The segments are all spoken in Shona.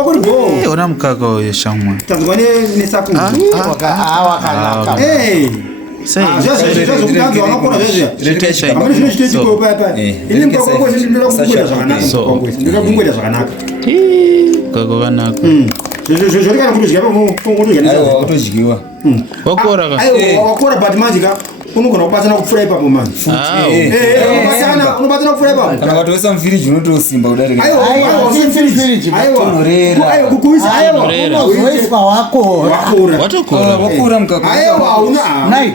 kusimba kuri go. Ona mukaka uyo shamwa. Tazwane nesaku. Wakanaka. Sei. Zvazo kutanzwa vanokona zvezve. Amene zvinochiteti ko papa. Ini mukaka wako ndinoda kungwira zvakanaka. Ndinoda kungwira zvakanaka. Mukaka wanaka. Zvorikana kuti zviya pamwe Aiwa utodyiwa. Wakora ka. Aiwa wakora but manje ka unogona kubatsana kupfura ipapo manje. Unobatsana kupfura ipapo. Kana watoisa mufiriji unotosimba kudarika. Aiwa mufiriji. Aiwa kukuisa. Aiwa unozoiswa wakora. Wakora mukaka. Aiwa una. Nai.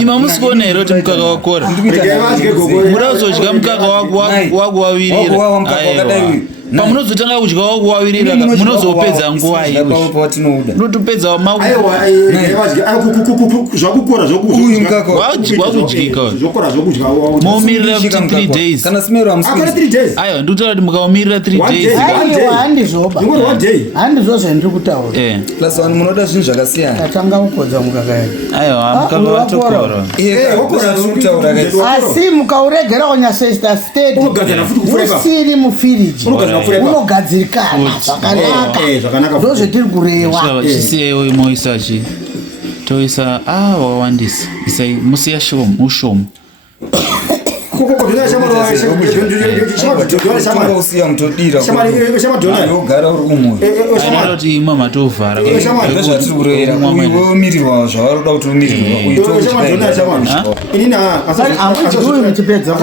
Ima musikone ero kuti mukaka wakora. Muda kuzodya mukaka wakuwavirira. Pamunozotanga kudya wakuwavirira munozopedza nguva iyi. Notopedza zvakukora wakudyika. Momirira kuti 3 days. Kana smero amuswiri. 3 days. Aiwa ndikutaura kuti mukaomirira 3 days. Aiwa handizvoba. Handizvo zvandiri kutaura. Plus one munoda zvinhu zvakasiyana. Tatanga kukodza mukaka yedu. Aiwa mukaka watokora. Wakora kutaura guys. Asi mukauregera kunyasoita state. Usiri mufiriji. Unogadzirikana zvakanaka. Ndozvetiri kureva. Chisiyaiwo imoisachi. Toisa wawandisa. Isai musiya ushoma. Usiya mutodira ogara uri kumwe anoti imwe matovhara zvatiri kurera umirirwa zvavaroda kuti umirirwa Amwe muchipedza